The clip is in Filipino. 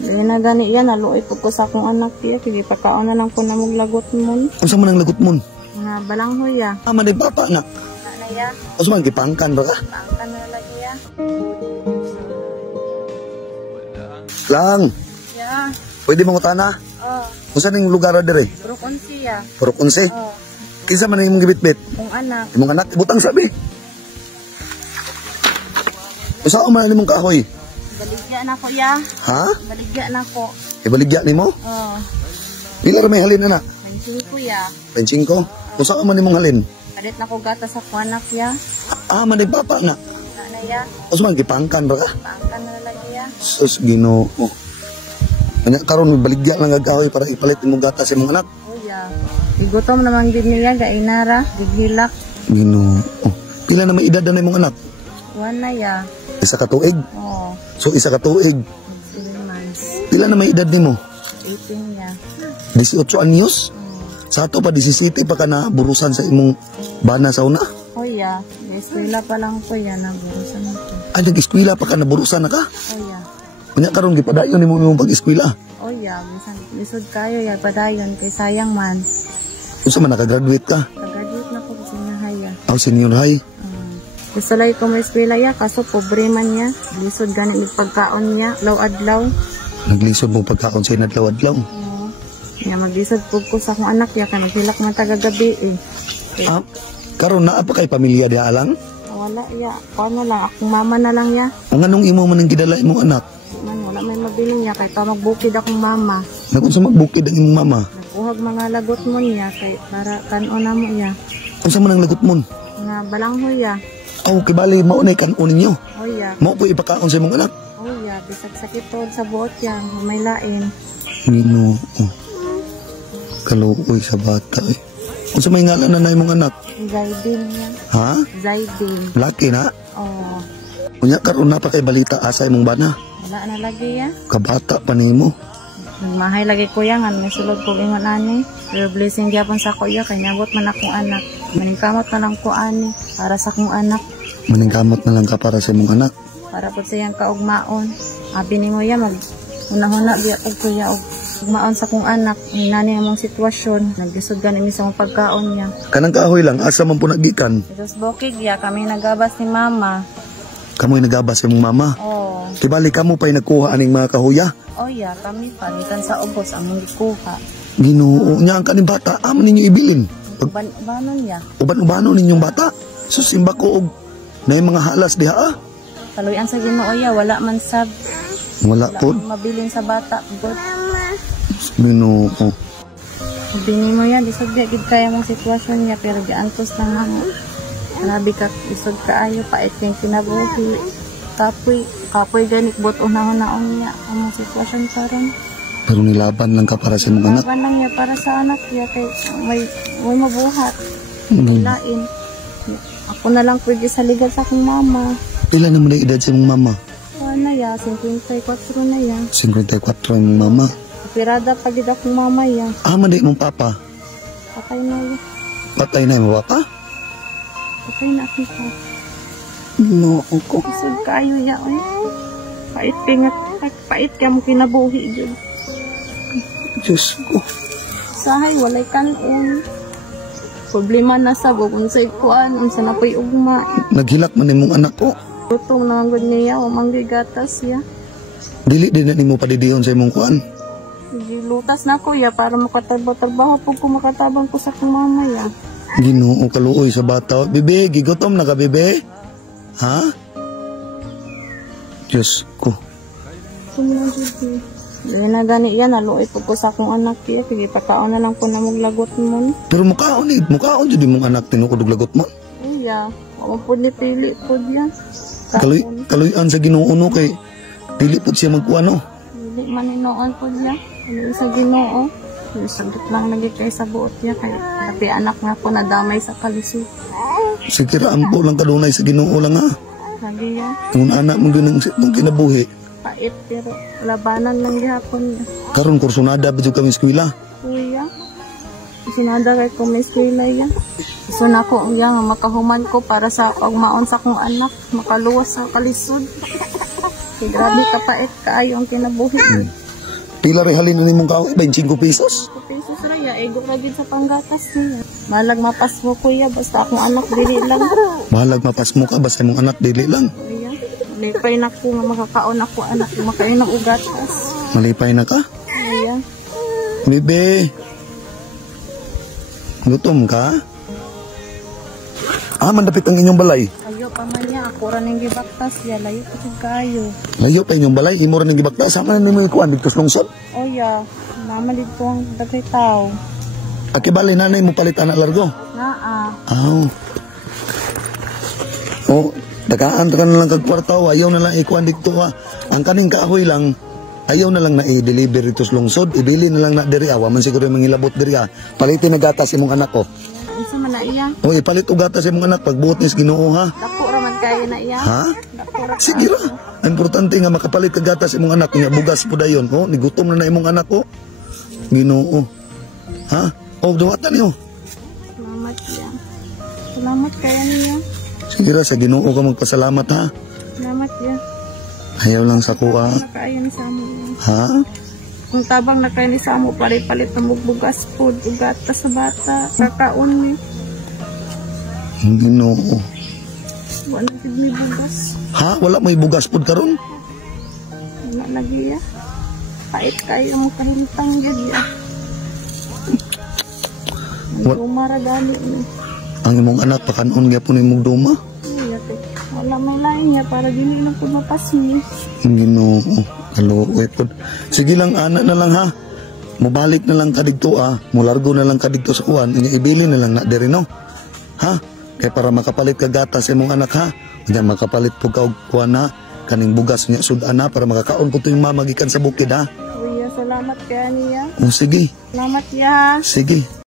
Dili na gani yan, naluoy po ko sa akong anak ya. Sige, pagkaon na lang po na mong lagot mo. Unsa man ang lagot mo? Nga balanghoy ya. Tama na bata na. Ano ya? Unsa man gipangkan ba ka? Pangkan na lagi ya. Lang. Ya. Pwede mo utana? Oh. Unsa ning lugar dire? Purok siya. Purok 11. Oh. Kinsa man imong gibitbit? Kung anak. Imong anak butang sabi. Usa man imong kahoy? Baligya na ko ya. Ha? Baligya na ko. Ibaligya nimo? Oh. Pila ra may halin anak? Pension ko ya. Pension ko. Usa man imong halin? Kadit na ko gata sa anak ya. Man bata na. Ano ya? Usa man gipangkan ba ka? Pangkan na lagi ya. Sus Ginoo. Anya karon baligya lang ang kahoy para ipalit imong gata sa imong anak. Oh ya. Igutom naman gid niya ga inara, gighilak. Ginoo. Pila na may edad na imong anak? Wan na ya. Isa ka tuig. Oh. So isa ka tuig. 7 months. Pila na may edad nimo? 18 ya. 18 anyos? Sa ato pa 17 pa ka na burusan sa imong bana sa una? Oh ya. Eskwela pa lang ko ya naburusan ako. Ay nag-eskwela pa ka na burusan na ka? Oh ya. Unya karon gipadayon nimo imong pag-eskwela. Oh ya, bisan lisod kayo ya padayon kay sayang man. Unsa man naka-graduate ka? Graduate na ko sa haya. Aw senior high. Gusto lang ko may eskwela ya kaso pobre man niya. Lisod gani mig pagkaon niya, law-adlaw. Naglisod mo pagkaon sa inadlaw-adlaw. Ya maglisod pug ko sa akong anak ya kay naghilak man taga-gabi eh. Karon naa pa kay pamilya diha lang? Wala ya, paano lang akong mama na lang ya. Ang anong imo man ang gidala imong anak? Man wala may mabiling ya kay ta magbukid akong mama. Nagunsa magbukid ang imong mama? Nakuhag mga lagot mo niya kay para kan-o na mo ya. Unsa man ang lagot mo? Nga balanghoy ya. Aw kibali mao nay kan-o ninyo. Oh ya. Mao po ipakaon sa imong anak. Oh ya, bisag sakit tod sa buot yan, may lain. Ginoo. Kaluoy sa bata eh. Unsa may ngalan na imong anak? Zaidin niya. Ha? Zaidin. Laki na? Oh. Unya karon na pa kay balita asa imong bana? Wala na lagi ya. Kabata pa nimo. Mahay lagi ko yan, may sulod ko ingon ani. Pero blessing gyapon sa kuya, kay nabot man akong anak. Maningkamot na lang ko ani, para sa akong anak. Maningkamot na lang ka para sa imong anak. Para po siyang kaugmaon. Abi ni mo ya, una-huna biya og kuya og ugmaon sa akong anak. Hinani among sitwasyon, naglisod gani mi sa akong pagkaon niya. Kanang kahoy lang, asa man po nagikan? Tapos bukid ya, kami nagabas ni mama. Kamoy nagabas sa imong mama? Oh. Tibali kamo pa'y nagkuha aning mga kahoya? Oh ya, kami palitan sa ubos among gikuha. Ginoo niya ang kaning bata, amo ninyo ibilin. Uban-ubanon ya. Uban-ubano ninyong bata. Susimba ko og na mga halas diha ah. Kaluyan sa Ginoo ya, wala man sab. Wala po. Mabilin sa bata, good. Ginoo. Bini mo yan, isod di gid kaya mong sitwasyon niya, pero giantos lang ako. Grabe ka, isod kaayo, pait yung kinabuhi. Kapoy ganit, bot unahon-naon niya, ang sitwasyon karon. Pero nilaban lang ka para sa imong anak. Nilaban lang niya para sa anak niya, kay may mabuhat. May lain. Ako na lang pwede sa ligal sa akong mama. Pila naman ang edad sa imong mama? Na ya, 54 na ya. 54 ang imong mama. Pirada pa gid akong mama ya. Man di imong papa? Patay na ya. Patay na imong papa? Patay na akong papa. No, ako. Isod kaayo ya, oy. Pait pingat, pait ka mo kinabuhi dyan. Diyos ko. Sahay, walay kanon. Problema na sa unsay kuan, unsa na po'y ugma. Naghilak man imong anak ko. Tutong na gud niya, umanggi gatas ya. Dili din na nimo padidihon sa imong kuan. Lutas na ko ya, para makatrabaho pag kumakatabang ko sa akong mama ya. Ginoo kaluoy sa bata. Bebe, gigotom na ka bebe? Ha? Diyos ko. Dili na gani yan, naluoy po ko sa akong anak ya. Sige, pagkaon na lang po na maglagot mo. Pero mukaon jud imong anak tinukod og lagot mo. Iya, wala po ni pili po diyan. Kaluyan sa Ginoo no kay dili pud siya magkuano. Dili man inoon po diya. Dili sa Ginoo. Sagot lang lagi kay sa buot niya kay tapi anak nga po nadamay sa kalisod. Sige ra ampo lang kadunay sa Ginoo lang ha. Lagi ya. Kung anak mo ginang kinabuhi. Pait pero labanan lang gihapon niya. Karon kursunada ba jud kami eskwela? Kuya. Sinada kay ko may eskwela ya. Gusto na ko nga makahuman ko para sa pagmaon sa akong anak, makaluwas sa kalisod. Kay grabe ka pait kaayo ang kinabuhi. Pila rin halin na nimong kahoy, 25 pesos. Pesos raya, ego ra gid sa panggatas niya. Malag mapas mo kuya, basta akong anak dili lang. Mahalag mapas mo ka, basta mong anak dili lang. Kuya, lipay na ko nga makakaon ako anak, makain ng ugatas. Malipay na ka? Kuya, Bibe, gutom ka? Mandapit ang inyong balay. ayo pa man niya, ako ra ning gibaktas ya, layo pa jud kayo. Layo pa inyong balay, imo rin ang gibakta. Sama na nimo ikuan dito sa lungsod. Oh ya, naman dito ang daghay tao. Akibali nanay mo palit anak largo. Naa, Dakaan ka na lang kag kwartaw, ayaw na lang ikuan dito ha. Ang kaning kahoy lang, ayaw na lang na i-deliver ito sa lungsod, ibili na lang na diri awa man siguro yung mangilabot diri ha. Palitin na gatas imong anak ko. unsa man na iya? O ipalit og gatas imong anak pagbuot nis Ginoo ha. Dako ra man kayo na iya. Ha? Dako ra. Sige ra. Ang importante nga makapalit kag gatas imong anak nya bugas po dayon. Nigutom na imong anak ko. Ginoo. Ha? Duwatan niyo. Salamat ya. Salamat kaya niya. Sige ra sa Ginoo ka magpasalamat ha. Salamat ya. Ayaw lang sa kuha. Nakaayon sa mo. Ha? Kung tabang nakain sa mo, palit na magbugas food, ugatas sa bata, kakaon ni. Ginoo. Wala gid mi bugas. Ha? Wala may bugas pod karon? Wala lagi ya. Pait kayo mo kahintang gid ya. Umara gani ni. Ang imong anak pakanon gyapon imong duma. Wala may lain ya para dili na pud mapasmi. Ginoo. Kaluoy pod. Sige lang ana na lang ha. Mubalik na lang ka dito Mulargo na lang ka dito sa kuwan. Ibili na lang na diri no. Ha? Kaya para makapalit ka gatas sa imong anak ha. Kaya makapalit po ka og kuwan ha. Kaning bugas niya sudan na para makakaon ko yung mamagikan sa bukid ha. Kuya, salamat kaya niya. Sige. Salamat ya. Sige.